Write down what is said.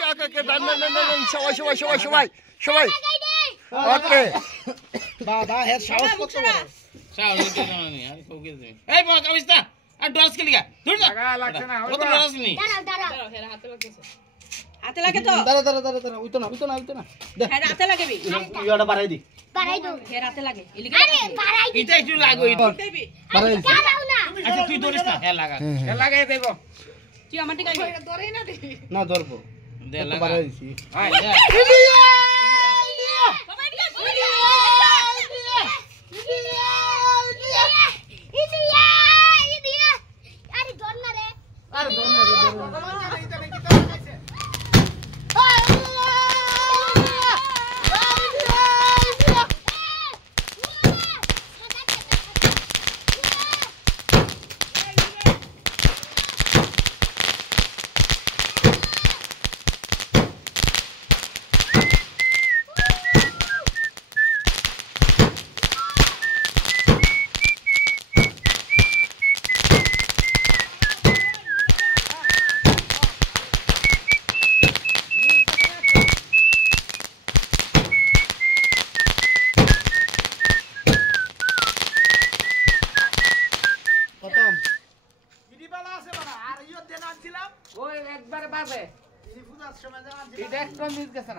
ওকে ওকে ওকে ডান ডান ডান ডান সবাই সবাই সবাই সবাই সবাই ওকে বাবা হেড সাহস কত বড় সাহস হইতে না নি আর কোকে দে এই বল কামিস্তা আর ডস কে লিগা ধুর লাগা লাগছে না কত ডস নি দাঁড়াও হের হাতে লাগতেছে হাতে লাগে তো দাঁড়া দাঁড়া দাঁড়া দাঁড়া উইতো না দে হের হাতে লাগে বি ইওটা বাড়াই দি বাড়াই দাও হের হাতে লাগে আরে বাড়াই এটা একটু লাগো এটা দেবি বাড়াই দি দাঁড়াও না আচ্ছা তুই ধরিস না হ্যাঁ লাগা লাগাই দেব তুই আমার দিকে আয় ধরেই না দিবি না ধরবো দে তো লাগা বাড়াই দিছি আয় যা সবাই দিকে আরে ধর না রে আরে খতম ইদিবালা আছে বাড়া আর ইও দেন আনছিলাম ওই একবার বাজে এই পূজার সময় দেন এটা একদম মিস গেছে না